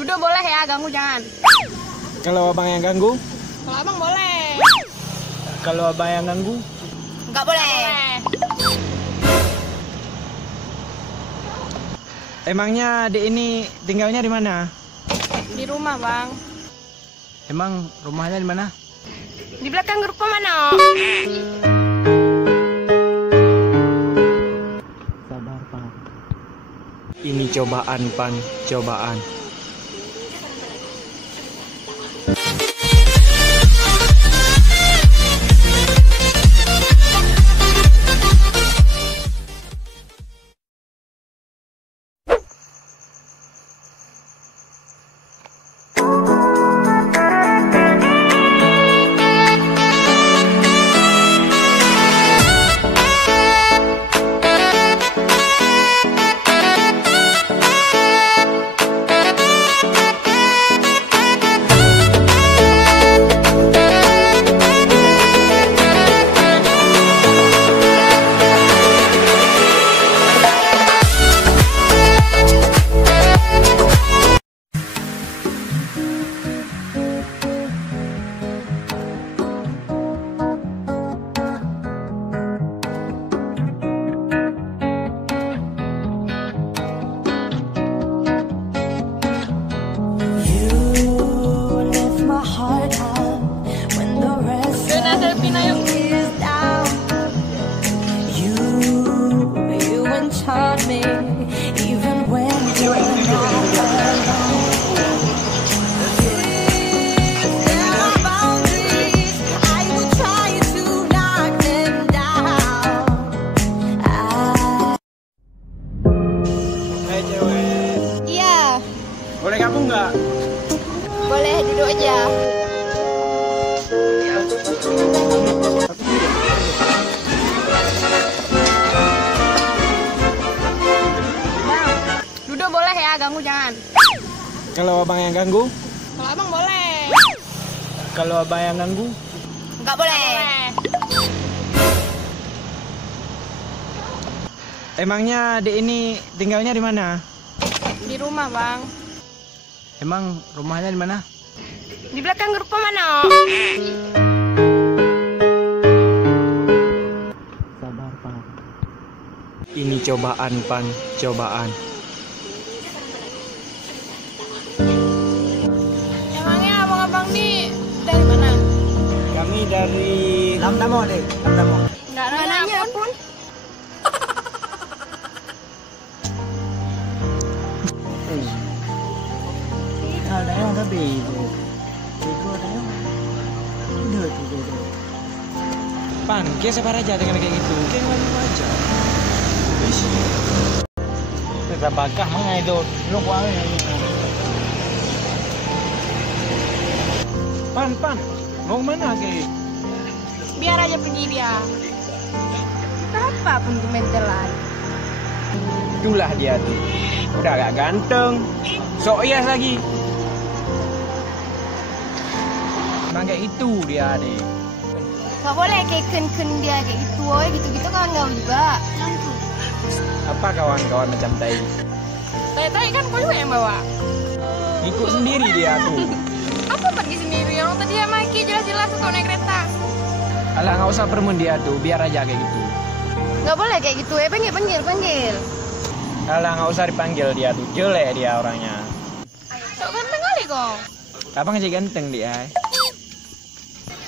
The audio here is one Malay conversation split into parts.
Duduk boleh ya, ganggu jangan. Kalau abang yang ganggu? Kalau abang boleh. Kalau abang yang ganggu? Nggak boleh. Emangnya adik ini tinggalnya di mana? Di rumah bang. Emang rumahnya di mana? Di belakang grup mana? Sabar Pan. Ini cobaan Pan, cobaan. Boleh gabung nggak? Boleh, duduk aja. Duduk boleh ya, ganggu jangan. Kalau abang yang ganggu? Kalau abang boleh. Kalau abang yang ganggu? Nggak boleh. Emangnya adik ini tinggalnya di mana? Di rumah bang. Emang rumahnya di mana? Di belakang grup mana? Sabar Pan. Ini cobaan Pan, cobaan. Emangnya abang-abang nih dari mana? Kami dari Lamdamo deh, Lamdamo. Nggak nanya pun. Hal đó nó bị cô đấy được Pan, dia sabar aja dengan kayak gitu. Dia ngomong aja. Terbakar mana itu? Lu kuat ya. Pan, mau mana kayak? Biar aja pergi dia. Apa pun gemetelan. Itulah dia tuh. Udah agak ganteng. Sok yes lagi. Emang kayak itu dia deh. Gak boleh kayak ken dia kayak gitu, woy. Gitu-gitu kawan gaul juga. Apa kawan-kawan macam tai? Tai kan kau juga yang bawa. Ikut sendiri dia tuh. Apa pergi sendiri? Orang tadi yang Maki jelas-jelas tuh naik kereta. Alah nggak usah permen dia tuh, biar aja kayak gitu. Gak boleh kayak gitu, panggil. Alah nggak usah dipanggil dia tuh, jelek dia orangnya. Sok ganteng kali kau. Abang aja ganteng dia.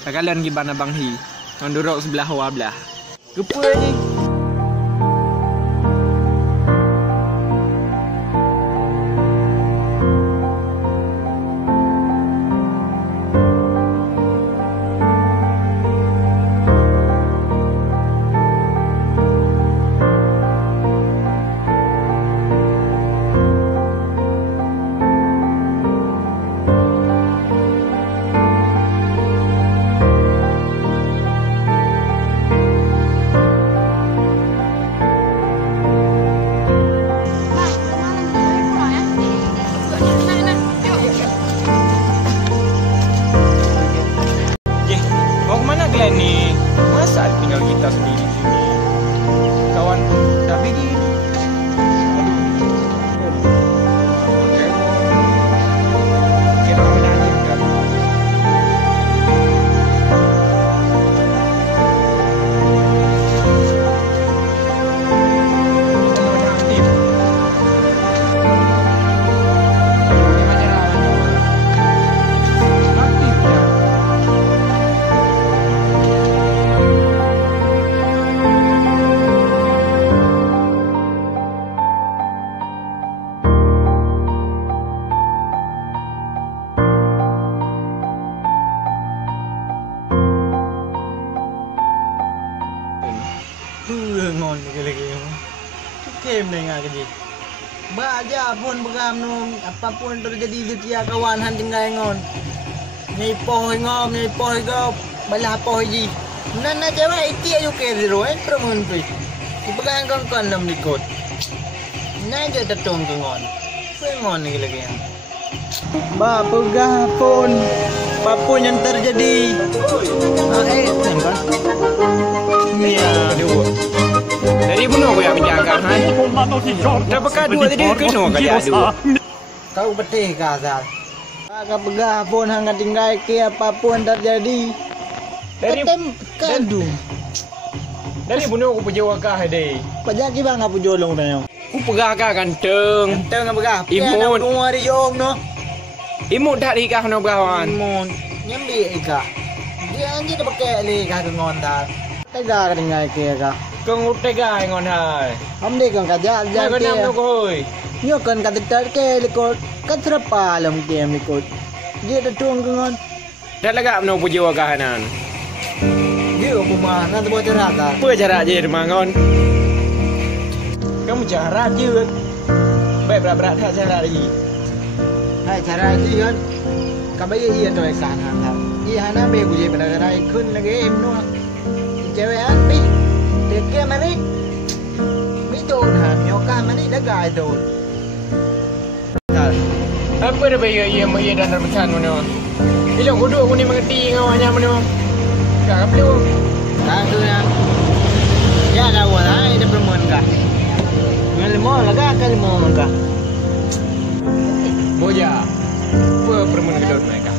Kalian gimana Bang Hi? Ngondorok sebelah wablah. Gepu nih. kerja. Baja pun beram nom, apapun terjadi dia kawan han tinggal ngon. Ni poh ngom, ni poh gop, balah poh ji. Nana cewek iki ayo ke zero permun tu. Dipegang kongkon nam dikot. Nah je tetung ke ngon. Pengon ni lagi. Ba pegah pun apapun yang terjadi. Tengok. Ni aduh. Dari bunuh aku yang menjaga hai. Dah bekas dua tadi kena kaya aduh. Kau betih ke asal? Agak pegah pun hang tinggal ke apapun terjadi. Dari kandung. Dari bunuh aku pejawa kah deh. Pajak ki bang apa jolong tanya. Aku pegah kah ganteng. Ganteng apa pegah? Imun. Dua hari jom no. Imut dah nikah no berawan. Imun. Nyambi ika. Dia anjir dah pakai le ka ngon dah. Tega tinggal ke ka. Kau tega ngon hai. Amde kang kajak Jangan ke. nak aku hoi. Nyo kan kata tar ke likot. Kan serapa alam ke likot. Dia dah tuang ke ngon. Dah lagak no pejawa kahanan. Dia apa mah nak buat cara ka. Apa cara je mangon? Kamu cara je. Baik berat-berat tak cara lagi. Hai cara je kan. Kabai iya tu esan han. Iya hana be ku je pada rai kun lagi em no. Cewek an bi. Teke mari. Mi tu ha nyoka mari dah gai tu. Apa dah bayar ia mai dan bercan mana? Ilok kudu aku ni mengerti ngawanya mana? Kak perlu. Kan tu yang. Ya dah buat hai dah permun kah. Ngelmo laga kan lemon kah. Boja. Apa permen gedot mereka?